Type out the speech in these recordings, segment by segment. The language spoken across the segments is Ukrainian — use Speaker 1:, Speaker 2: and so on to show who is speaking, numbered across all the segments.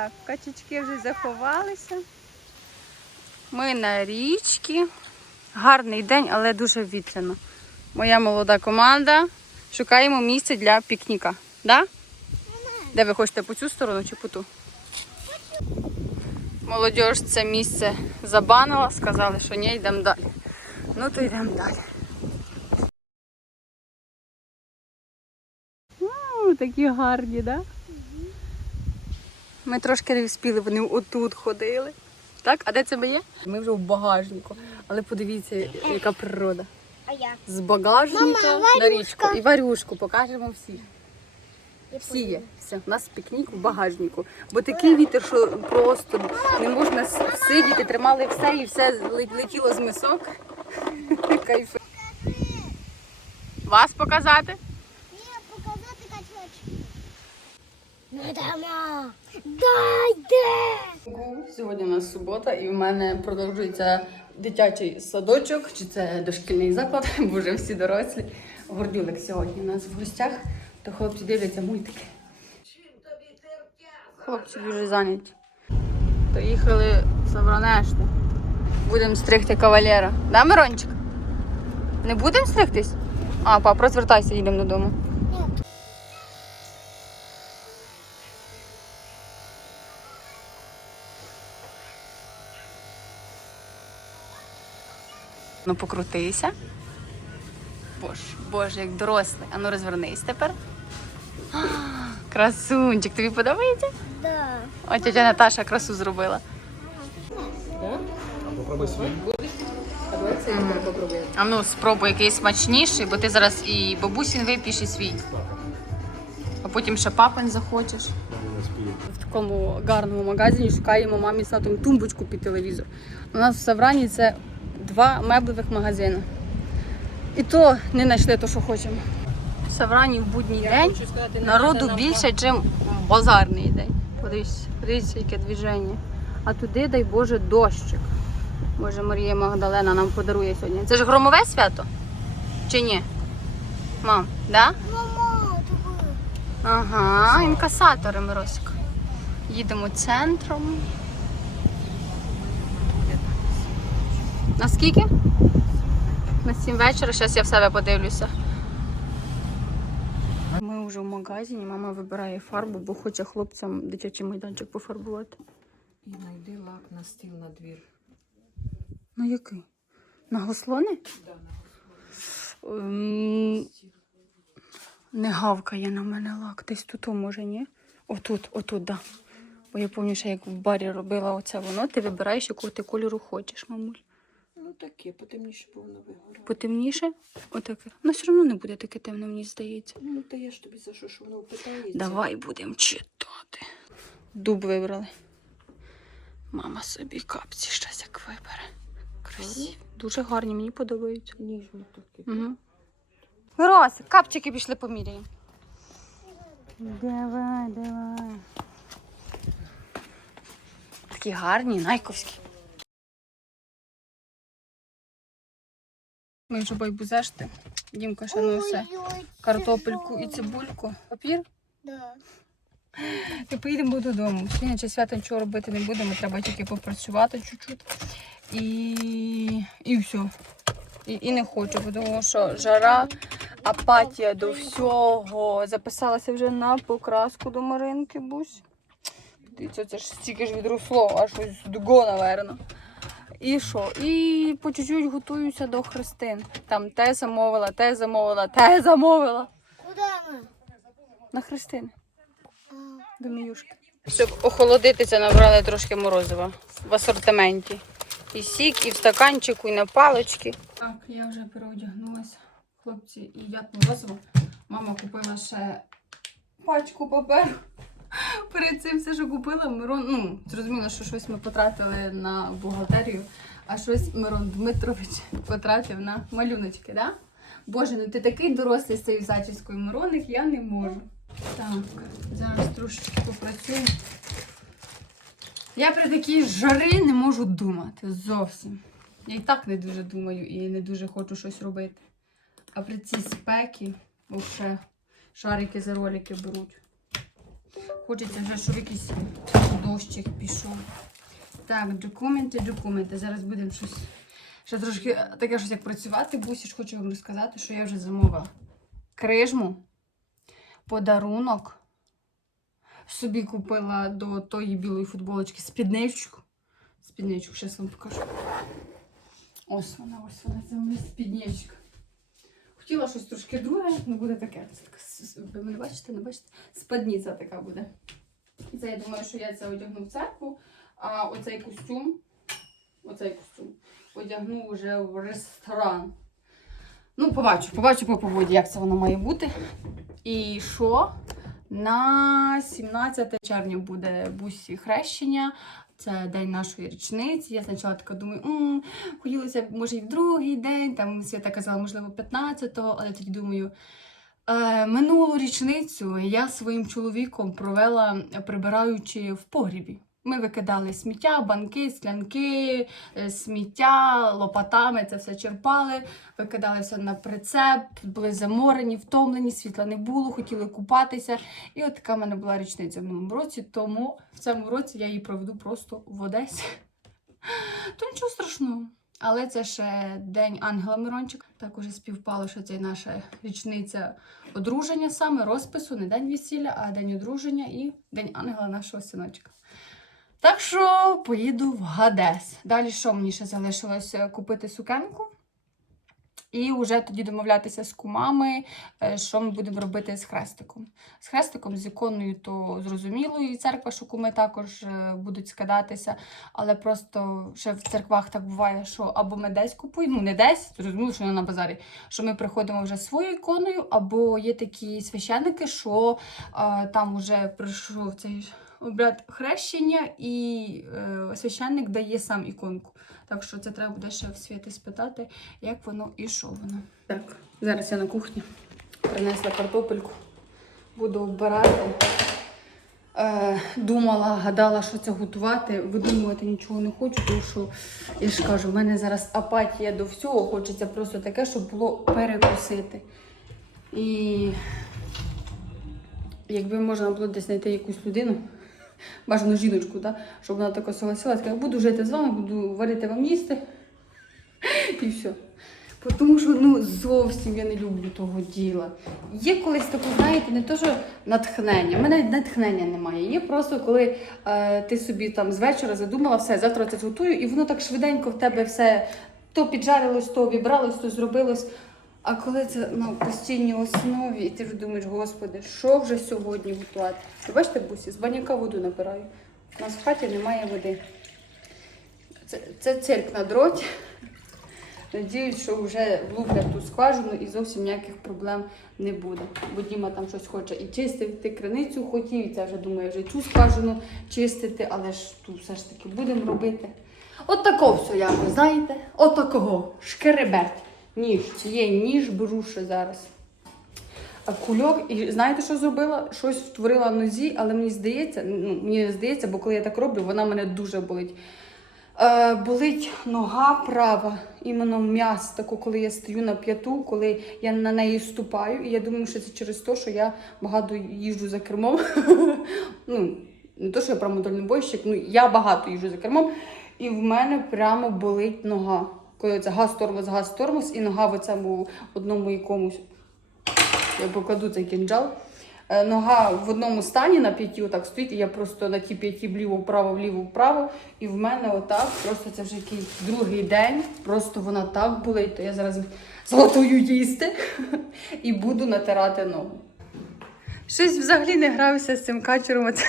Speaker 1: Так, качечки вже заховалися. Ми на річці. Гарний день, але дуже вітряно. Моя молода команда. Шукаємо місце для пікніка. Да? Де ви хочете по цю сторону чи по ту? Молодіж це місце забанила, сказали, що ні, йдемо далі. Ну то йдемо далі. У, такі гарні, так? Да? Ми трошки не вспіли, вони отут ходили. Так, а де це ми є? Ми вже в багажнику. Але подивіться, яка природа.
Speaker 2: А я?
Speaker 1: З багажника
Speaker 2: Мама,
Speaker 1: на річку. І варюшку покажемо всіх.
Speaker 2: Я
Speaker 1: Всі є. Все, у нас пікнік в багажнику. Бо такий вітер, що просто не можна сидіти, тримали все і все летіло з мисок. Кайф. Вас показати?
Speaker 2: Ні, показати качочки. Не. Дайте.
Speaker 1: Сьогодні у нас субота, і в мене продовжується дитячий садочок, чи це дошкільний заклад, бо вже всі дорослі. Гордюлик сьогодні у нас в гостях, то хлопці дивляться мультики. Хлопці дуже зайняті. Поїхали в. Будемо стригти кавалера. Да, Мирончик? Не будемо стригтись? А, пап, розвертайся, їдемо додому. Ну, покрутися. Боже, боже, як дорослий. А ну розвернись тепер. А, Красунчик, тобі подобається?
Speaker 2: Да.
Speaker 1: О, тетя Наташа красу зробила.
Speaker 3: Попробуй свій.
Speaker 1: А ну спробуй якийсь смачніший, бо ти зараз і бабусін вип'єш, і свій. А потім ще папин захочеш. В такому гарному магазині шукаємо мамі з татом тумбочку під телевізор. У нас в Саврані це два меблевих магазини. І то не знайшли те, що хочемо. В Саврані в будній день народу більше, ніж в базарний день. Подивіться, подивіться, яке движення. А туди, дай Боже, дощик. Може, Марія Магдалена нам подарує сьогодні. Це ж громове свято? Чи ні? Мам, да?
Speaker 2: Тобі.
Speaker 1: Ага, інкасатори Миросик. Їдемо центром. На скільки? На 7 вечора. Зараз я в себе подивлюся. Ми вже в магазині, мама вибирає фарбу, бо хоче хлопцям дитячий майданчик пофарбувати.
Speaker 4: І знайди лак на стіл на двір.
Speaker 1: На який? На гослони?
Speaker 4: Да, на
Speaker 1: Ем, Не гавкає на мене лак. Десь тут, може, ні? Отут, отут, да. Бо я пам'ятаю, що як в барі робила оце воно, ти вибираєш, якого ти кольору хочеш, мамуль.
Speaker 4: Ну таке, потемніше, бо воно вигорає.
Speaker 1: Потемніше? Отаке. Ну, все одно не буде таке темне, мені здається.
Speaker 4: Ну, та я ж тобі за що, що воно впитається.
Speaker 1: Давай будемо читати. Дуб вибрали. Мама собі капці щось як вибере. Красиві. Дуже гарні, мені подобаються.
Speaker 4: Ніжно таке.
Speaker 1: Угу. Рос, капчики пішли поміряємо. Давай, давай. Такі гарні, найковські. Ми вже байбузешти. Дімка ще
Speaker 2: Ой-ой,
Speaker 1: картопельку і цибульку. Папір?
Speaker 2: Да.
Speaker 1: І поїдемо додому. Сьогодні свято нічого робити не будемо, треба тільки попрацювати чуть-чуть. І, і все. І, і не хочу, бо тому що жара, апатія до всього. Записалася вже на покраску до Маринки Бусь. Дивіться, це ж стільки ж відросло, аж ось дуго, напевно. І що? І по чуть-чуть готуюся до Христин. Там те замовила, те замовила, те замовила.
Speaker 2: Куди ми?
Speaker 1: На Христини.
Speaker 2: А,
Speaker 1: До Міюшки. Щоб охолодитися, набрали трошки морозива в асортименті. І сік, і в стаканчику, і на палички. Так, я вже переодягнулася. Хлопці їдять морозиво. Мама купила ще пачку паперу. Перед цим все, що купила, Мирон, ну, зрозуміло, що щось ми потратили на бухгалтерію, а щось Мирон Дмитрович потратив на малюночки, да? Боже, ну ти такий дорослий з цією зачіскою Мироник, я не можу. Так, зараз трошечки попрацюю. Я при такій жари не можу думати зовсім. Я і так не дуже думаю і не дуже хочу щось робити. А при цій спекі взагалі шарики за ролики беруть. Хочеться вже, щоб якийсь дощик пішов. Так, документи, документи. Зараз будемо щось. Ще трошки е, таке щось як працювати. Бусі ж хочу вам розказати, що я вже замовила крижму, подарунок. Собі купила до тої білої футболочки спідничку. Спідничку, зараз вам покажу. Ось вона, ось вона, це моя спідничка. Хотіла щось трошки друге, ну буде таке. Ви мене бачите, не бачите? Спадниця така буде. Це я думаю, що я це одягну в церкву, а оцей костюм, оцей костюм, одягну вже в ресторан. Ну, побачу, побачу по погоді, як це воно має бути. І що? На 17 червня буде бусі хрещення. Це день нашої річниці. Я спочатку така думаю, «М, хотілося б, може, і в другий день. Там Свята казала, можливо, 15-го, але тоді думаю. Е, минулу річницю я своїм чоловіком провела прибираючи в погрібі. Ми викидали сміття, банки, склянки, е, сміття, лопатами це все черпали, викидали все на прицеп, були заморені, втомлені, світла не було, хотіли купатися. І от така в мене була річниця в минулому році, тому в цьому році я її проведу просто в Одесі. То нічого страшного. Але це ще День Ангела Мирончик. Так уже співпало, що це наша річниця одруження саме, розпису, не день весілля, а день одруження і День Ангела нашого синочка. Так що поїду в Гадес. Далі що мені ще залишилось Е, купити сукенку? І вже тоді домовлятися з кумами, е, що ми будемо робити з хрестиком. З хрестиком, з іконою, то зрозуміло, і церква, що куми також е, будуть скидатися. Але просто ще в церквах так буває, що або ми десь купуємо, ну не десь, зрозуміло, що не на базарі, що ми приходимо вже своєю іконою, або є такі священники, що е, там вже прийшов цей обряд хрещення, і е, священник дає сам іконку. Так що це треба буде ще в світі спитати, як воно і що воно. Так, зараз я на кухні принесла картопельку, буду вбирати. Е, думала, гадала, що це готувати. Видумувати нічого не хочу, тому що я ж кажу, в мене зараз апатія до всього. Хочеться просто таке, щоб було перекусити. І якби можна було десь знайти якусь людину, бажано жіночку, да? щоб вона тако согласилась, каже, буду жити з вами, буду варити вам їсти. І все. Тому що ну, зовсім я не люблю того діла. Є колись таке, знаєте, не то, що натхнення. У мене натхнення немає. Є просто коли е, ти собі там з вечора задумала, все, завтра це зготую, і воно так швиденько в тебе все то піджарилось, то вібралось, то зробилось. А коли це на постійній основі, і ти вже думаєш, господи, що вже сьогодні готувати? Ви бачите, бусі, з баняка воду набираю. У нас в хаті немає води. Це, це цирк на дроті. Надіюсь, що вже влуплять ту скважину і зовсім ніяких проблем не буде. Бо Діма там щось хоче і чистити криницю хотів, і це вже думає вже цю скважину чистити, але ж тут все ж таки будемо робити. От такого все я ви знаєте. От такого. Шкереберть. Ніж. Є ніж, беру зараз. А кульок, і знаєте, що зробила? Щось створила в нозі, але мені здається, ну мені здається, бо коли я так роблю, вона мене дуже болить. Е, болить нога права, іменно м'ясо, тако, коли я стою на п'яту, коли я на неї ступаю. І я думаю, що це через те, що я багато їжджу за кермом. ну, не то, що я прямо дальнобойщик, ну я багато їжджу за кермом. І в мене прямо болить нога. Коли це газ-тормоз, газ-тормоз, і нога в цьому одному якомусь. Я покладу цей кінжал. Е, Нога в одному стані на п'яті отак стоїть, і я просто на ті п'яті вліво-вправо, вліво-вправо. І в мене отак, просто це вже якийсь другий день, просто вона так болить, то я зараз зготую їсти і буду натирати ногу. Щось взагалі не грався з цим качером, от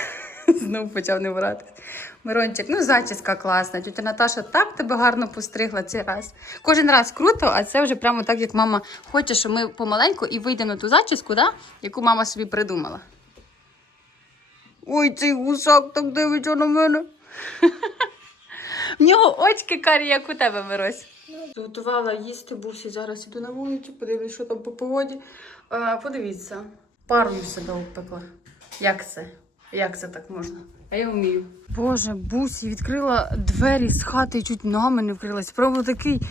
Speaker 1: знову почав не брати. Мирончик, ну зачіска класна. Тетя Наташа так тебе гарно постригла цей раз. Кожен раз круто, а це вже прямо так, як мама хоче, що ми помаленьку і вийдемо на ту зачіску, да? яку мама собі придумала. Ой, цей гусак так дивиться на мене. В нього очки карі, як у тебе, Мирось. Готувала їсти бусі. Зараз іду на вулицю, подивлюсь, що там по погоді. А, подивіться, пару себе обпекла. Як це? Як це так можна? А я вмію. Боже, бусі відкрила двері з хати і чуть ногами не вкрилась. Прямо такий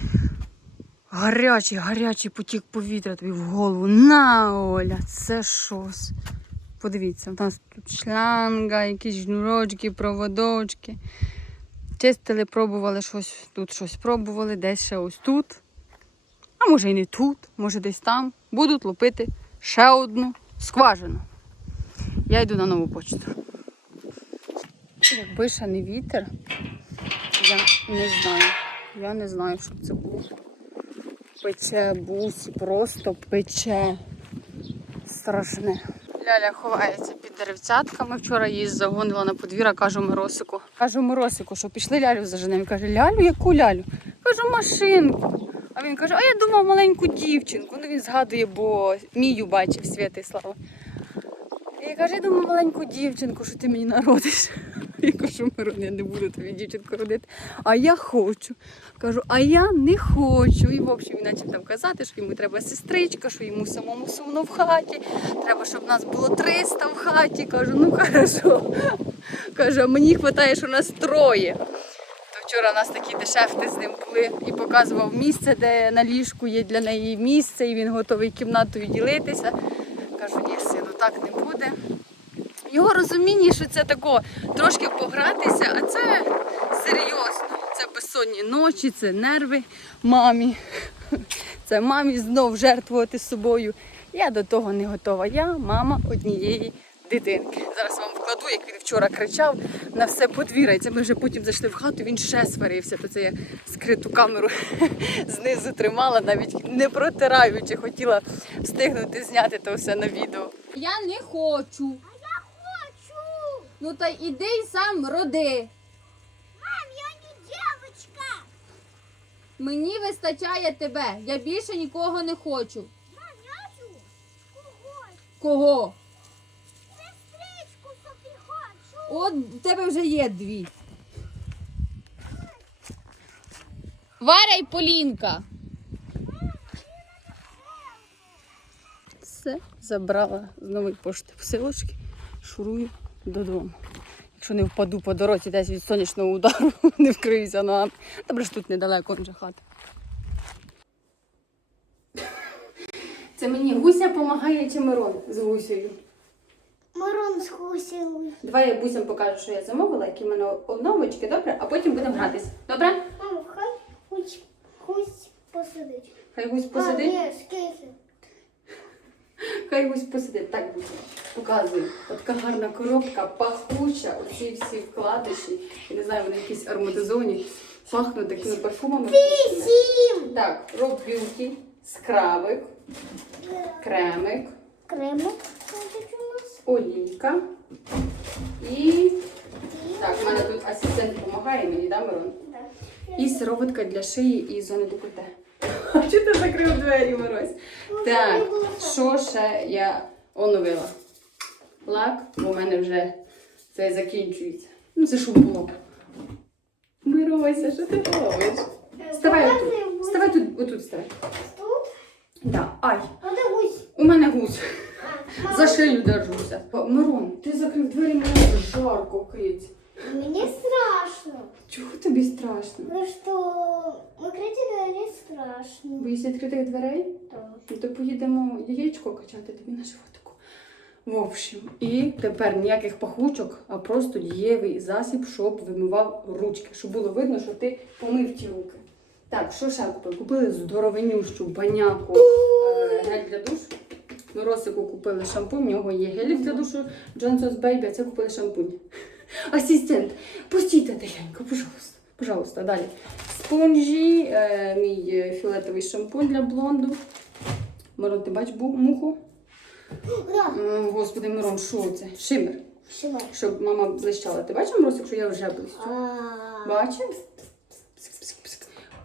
Speaker 1: гарячий, гарячий потік повітря тобі в голову. На, Оля, це щось. Подивіться, у нас тут шланга, якісь шнурочки, проводочки. Чистили, пробували щось, тут щось пробували, десь ще ось тут. А може і не тут, може десь там. Будуть лупити ще одну скважину. Я йду на нову почту. Якби ще не вітер, я не знаю. Я не знаю, що це було. Пече бусі, просто пече. Страшне. Ляля ховається під деревцятками. Вчора її загонила на подвір'я, кажу Миросику. Кажу Миросику, що пішли лялю заженемо. Каже, лялю, яку лялю? Кажу, машинку. А він каже, а я думав маленьку дівчинку. Ну він згадує, бо Мію бачив Святислава. І я кажу, я думаю, маленьку дівчинку, що ти мені народиш. Я кажу, я не буду тобі дівчинку родити. А я хочу. Кажу, а я не хочу. І в общем, почав там казати, що йому треба сестричка, що йому самому сумно в хаті. Треба, щоб нас було 300 в хаті. Кажу, ну хорошо. Каже, а мені вистачає, що нас троє. Вчора у нас такі дешефти з ним були і показував місце, де на ліжку є для неї місце, і він готовий кімнатою ділитися. Кажу, ні, сину, так не буде. Його розуміння, що це тако трошки погратися, а це серйозно. Це безсонні ночі, це нерви мамі. Це мамі знов жертвувати собою. Я до того не готова. Я мама однієї дитинки. Зараз вам як він вчора кричав на все подвір'я. І це ми вже потім зайшли в хату, він ще сварився. То це я скриту камеру знизу тримала, навіть не протираючи, хотіла встигнути зняти то все на відео. Я не хочу.
Speaker 2: А я Хочу!
Speaker 1: Ну та іди й сам роди.
Speaker 2: Мам, я не девочка!
Speaker 1: Мені вистачає тебе. Я більше нікого не хочу.
Speaker 2: Мам, я хочу! Когось!
Speaker 1: Кого?
Speaker 2: Сестричку собі хочу!
Speaker 1: От в тебе вже є дві. Варя й Полінка. Все, забрала з нової пошти посилочки, шурую додому. Якщо не впаду по дорозі десь від сонячного удару, не вкриюся ногами. Добре ж тут недалеко вже хата. Це мені гуся допомагає чимирон з гусею.
Speaker 2: Мирон скусил.
Speaker 1: Давай я бусям покажу, що я замовила, які в мене обновочки, добре? А потім будемо гратись. Добре?
Speaker 2: Мам, хай хоч хусь посидить.
Speaker 1: Хай гусь
Speaker 2: А,
Speaker 1: посидить.
Speaker 2: ні, скиси.
Speaker 1: Хай гусь посидить. Так буде. Показую. От така гарна коробка, пахуча, оці всі вкладиші. Я не знаю, вони якісь ароматизовані. Пахнуть такими парфумами. вкусними.
Speaker 2: Сім!
Speaker 1: Так, роб б'юті, скрабик, кремик,
Speaker 2: Кремик. У
Speaker 1: олійка. І так, в мене тут асистент допомагає мені, да, Мирон? І сироватка для шиї і зони декольте. А чи ти закрив двері, Мирось? Так, що ще я оновила? Лак, бо в мене вже це закінчується. Ну, це що було? Мирося, що ти робиш? Вставай отут. Вставай тут, отут вставай.
Speaker 2: Тут?
Speaker 1: Да. Ай, у мене гусь. За шию держуся. Мирон, ти закрив двері, мені жарко кить.
Speaker 2: Мені страшно.
Speaker 1: Чого тобі страшно?
Speaker 2: Ну что, закрытие двери страшно.
Speaker 1: Боїшся відкритих дверей?
Speaker 2: Так.
Speaker 1: Ну, то поїдемо яєчко качати тобі на животику. В общем, і тепер ніяких пахучок, а просто дієвий засіб, щоб вимивав ручки, щоб було видно, що ти помив ті руки. Так, що ще купили? Купили здоровенющу баняку е, гель для душу. Моросику купили шампунь, у нього є гель для душу Johnson's Baby, а це купили шампунь. Асистент, пустіть тихенько, пожалуйста. Пожалуйста, далі. Спонжі, е, мій е, фіолетовий шампунь для блонду. Мирон, ти бач бу- муху? М, Господи, Мирон, що це? Шимер.
Speaker 2: Все.
Speaker 1: Щоб мама блищала. Ти бачив, Миросик, що я вже блищу? Бачив?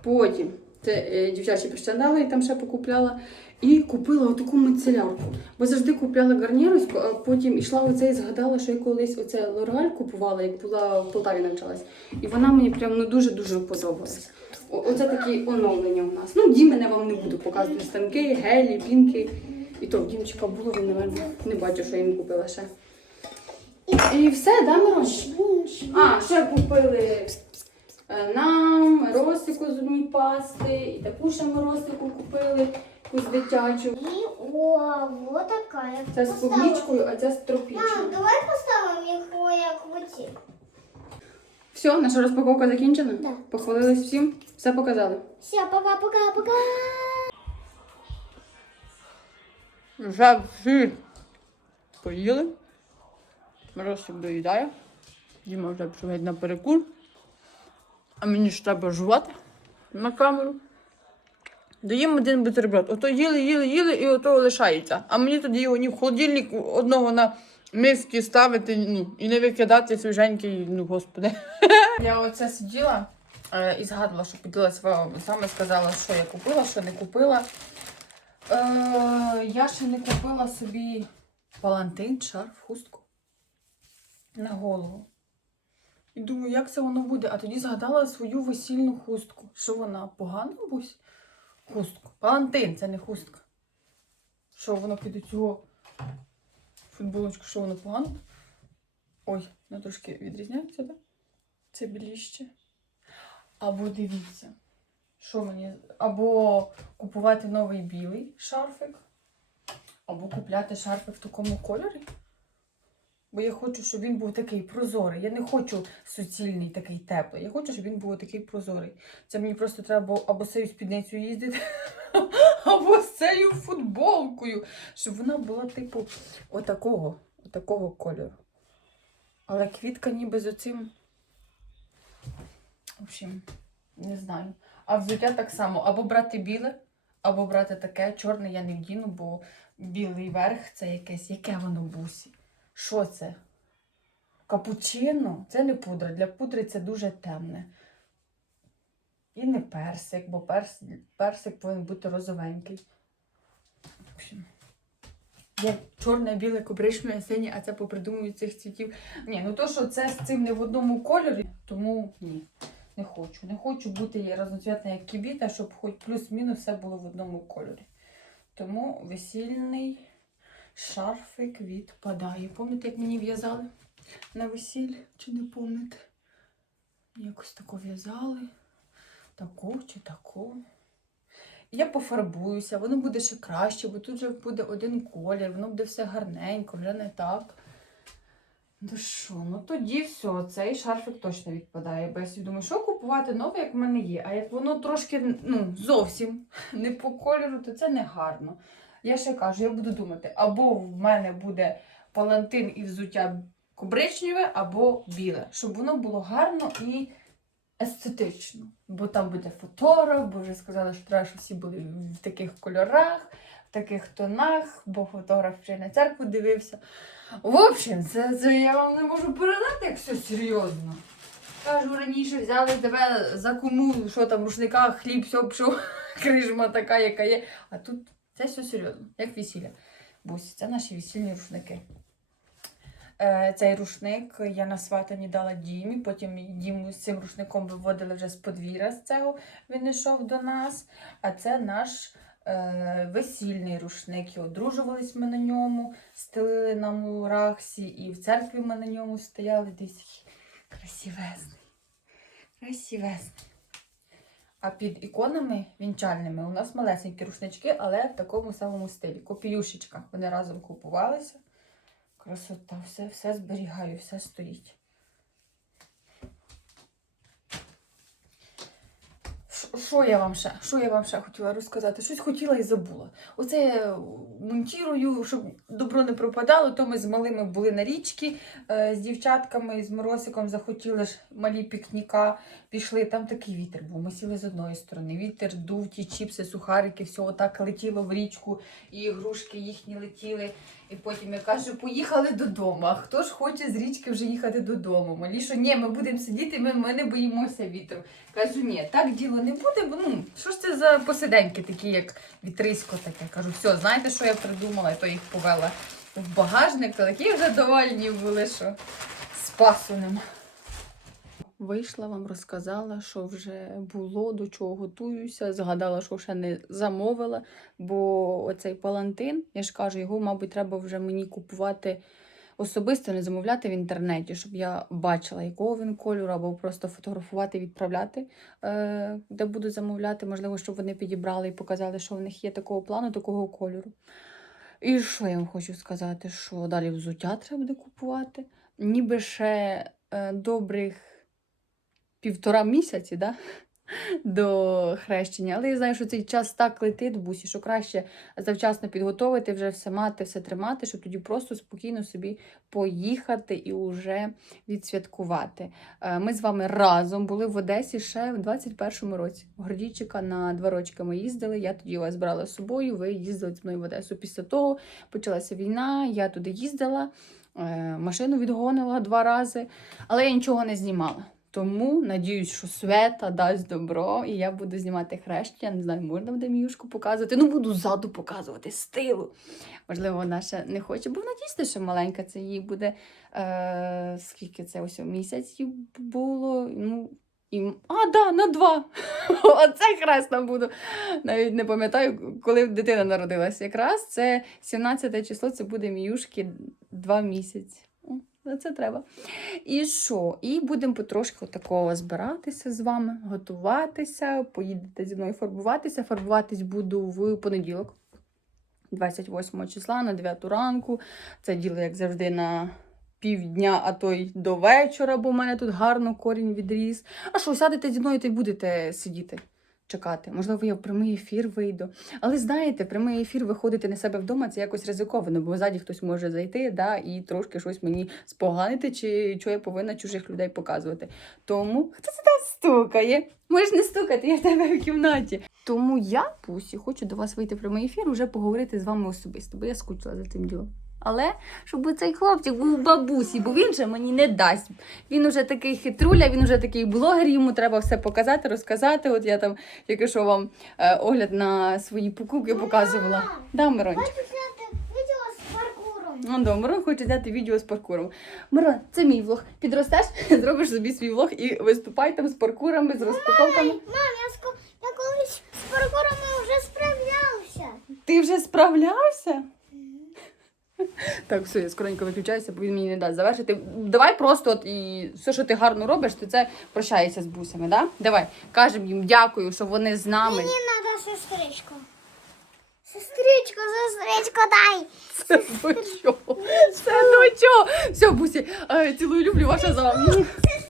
Speaker 1: Потім це е, дівчачі пощадали і там ще покупляла. І купила отаку мицелярку. Бо завжди купляла гарніровську, а потім йшла оце і згадала, що я колись оце Лореаль купувала, як була в Полтаві навчалась. І вона мені прям ну, дуже-дуже подобалась. Оце такі оновлення у нас. Ну, Діми я вам не буду показувати станки, гелі, пінки. І то в Дімчика було, він, напевно, не бачив, що я йому купила ще. І все, да, Мирон? А, ще купили е, нам Росику зубні пасти, і таку ще ми Росику купили. З дитячу.
Speaker 2: И о, вот такая.
Speaker 1: Це з клубничкою, а це з
Speaker 2: Мам,
Speaker 1: тропічкою.
Speaker 2: давай поставим их ой, як в оці.
Speaker 1: Все, наша розпаковка закінчена?
Speaker 2: Да.
Speaker 1: Похвалились всім, все показали.
Speaker 2: Все, пока, пока, пока.
Speaker 1: Вже всі поїли. Росик доїдає. Діма вже пішов геть на перекур. А мені ж треба жувати на камеру. Доїм один бутерброд. Ото їли, їли, їли і ото лишається. А мені тоді його ні в холодильник одного на миски ставити ну, і не викидати свіженький, ну господи. Я оце сиділа е, і згадувала, що поділилася вам саме сказала, що я купила, що не купила. Е, я ще не купила собі палантин, шарф, хустку на голову. І думаю, як це воно буде? А тоді згадала свою весільну хустку. Що вона погана бусь? Хустку. Палантин, це не хустка. Що воно під цього футболочку, що воно погано? Ой, воно трошки відрізняється, так? Це біліще. Або дивіться, що мені. Або купувати новий білий шарфик, або купляти шарфик в такому кольорі. Бо я хочу, щоб він був такий прозорий. Я не хочу суцільний такий теплий. Я хочу, щоб він був такий прозорий. Це мені просто треба або з цією спідницею їздити, або з цією футболкою, щоб вона була, типу, отакого, отакого кольору. Але квітка ніби з оцим. В общем, не знаю. А взуття так само. Або брати біле, або брати таке. Чорне я не вдіну, бо білий верх це якесь. Яке воно бусі? Що це? Капучино? Це не пудра. Для пудри це дуже темне. І не персик, бо перс, персик повинен бути розовенький. В общем, Є чорне, біле, коричневе, синє, а це попридумую цих цвітів. Ні, ну то, що це з цим не в одному кольорі, тому ні. Не хочу. Не хочу бути разноцвітна, як кібіта, щоб хоч плюс-мінус все було в одному кольорі. Тому весільний шарфик відпадає. Пам'ятаєте, як мені в'язали на весіль? Чи не пам'ятаєте? Якось тако в'язали. Таку чи таку. Я пофарбуюся, воно буде ще краще, бо тут вже буде один колір, воно буде все гарненько, вже не так. Ну що, ну тоді все, цей шарфик точно відпадає. Бо я собі думаю, що купувати нове, як в мене є. А як воно трошки ну, зовсім не по кольору, то це не гарно. Я ще кажу, я буду думати, або в мене буде палантин і взуття коричневе, або біле, щоб воно було гарно і естетично. Бо там буде фотограф, бо вже сказали, що треба, щоб всі були в таких кольорах, в таких тонах, бо фотограф ще на церкву дивився. В общем, це, це я вам не можу передати, як все серйозно. Кажу, раніше взяли тебе за кому, що там в рушниках, хліб, все крижма така, яка є. А тут це все серйозно, як весілля. Бусі, це наші весільні рушники. Е, цей рушник я на сватані дала Дімі, потім Діму з цим рушником виводили вже з подвір'я з цього, він йшов до нас. А це наш е, весільний рушник. І одружувались ми на ньому, стелили на мурахсі, і в церкві ми на ньому стояли. Десь красивезний. Красивезний. А під іконами вінчальними у нас малесенькі рушнички, але в такому самому стилі. Копіюшечка. Вони разом купувалися. Красота, все, все зберігаю, все стоїть. Що я вам ще? Що я вам ще хотіла розказати? Щось хотіла і забула. Оце я монтірую, щоб добро не пропадало, то ми з малими були на річці е, з дівчатками, з Моросиком захотіли ж малі пікніка. Пішли, там такий вітер був. Ми сіли з одної сторони. Вітер дув, ті чіпси, сухарики, все отак летіло в річку, і ігрушки їхні летіли. І потім я кажу, поїхали додому. Хто ж хоче з річки вже їхати додому? Малі, що ні, ми будемо сидіти, ми, ми не боїмося вітру. Кажу, ні, так діло не буде, бо ну, що ж це за посиденьки такі, як вітрисько таке. Кажу, все, знаєте, що я придумала? І то їх повела в багажник, то такі вже довольні були, що спасу нема. Вийшла вам, розказала, що вже було, до чого готуюся. Згадала, що ще не замовила, бо оцей палантин, я ж кажу, його, мабуть, треба вже мені купувати особисто не замовляти в інтернеті, щоб я бачила, якого він кольору, або просто фотографувати, відправляти, е, де буду замовляти. Можливо, щоб вони підібрали і показали, що в них є такого плану, такого кольору. І що я вам хочу сказати, що далі взуття треба буде купувати. Ніби ще е, добрих півтора місяці, да? до хрещення. Але я знаю, що цей час так летить в бусі, що краще завчасно підготовити, вже все мати, все тримати, щоб тоді просто спокійно собі поїхати і вже відсвяткувати. Е, Ми з вами разом були в Одесі ще в 21-му році. Гордійчика на два рочки ми їздили. Я тоді вас брала з собою. Ви їздили зі мною в Одесу. Після того почалася війна. Я туди їздила, е, машину відгонила два рази, але я нічого не знімала. Тому надіюсь, що Света дасть добро, і я буду знімати хрещення. Не знаю, можна буде міюшку показувати. Ну, буду ззаду показувати з тилу. Можливо, вона ще не хоче, бо вона дійсно ще маленька. Це їй буде е, скільки це ось місяць було. Ну, і... А, да, на два. Оце хресна буду. Навіть не пам'ятаю, коли дитина народилася. Якраз це 17 число, це буде міюшки два місяці. На це треба. І що? І будемо потрошки такого збиратися з вами, готуватися, поїдете зі мною фарбуватися. Фарбуватись буду в понеділок, 28 числа на 9 ранку. Це діло, як завжди, на півдня, а то й до вечора, бо в мене тут гарно корінь відріс. А що, сядете зі мною та й будете сидіти? Чекати, можливо, я в прямий ефір вийду. Але знаєте, прямий ефір виходити на себе вдома це якось ризиковано, бо ззаді хтось може зайти да, і трошки щось мені споганити, чи що я повинна чужих людей показувати. Тому хто це там стукає? Можеш не стукати, я в тебе в кімнаті. Тому я, Пусі, хочу до вас вийти в прямий ефір, уже поговорити з вами особисто, бо я скучила за цим ділом. Але щоб цей хлопчик був у бабусі, бо він же мені не дасть. Він уже такий хитруля, він уже такий блогер, йому треба все показати, розказати. От я там тільки що вам е, огляд на свої покупки показувала. Да, Мирончик?
Speaker 2: Відео з паркуром.
Speaker 1: Ну, да, Мирон хоче взяти відео з паркуром. Мирон, це мій влог. Підростеш, зробиш собі свій влог і виступай там з паркурами, з розпаковками.
Speaker 2: Мам, я, ско... я колись з паркуром вже справлявся.
Speaker 1: Ти вже справлявся? Так, все, я скоренько виключаюся, бо він мені не дасть завершити. Давай просто от і все, що ти гарно робиш, то це прощається з бусами, да? Давай, кажемо їм дякую, що вони з нами.
Speaker 2: Мені треба сестричку. Сестричку, сестричку дай.
Speaker 1: Це до чого? Це до чого? Все, бусі, е, цілую, люблю ваша за.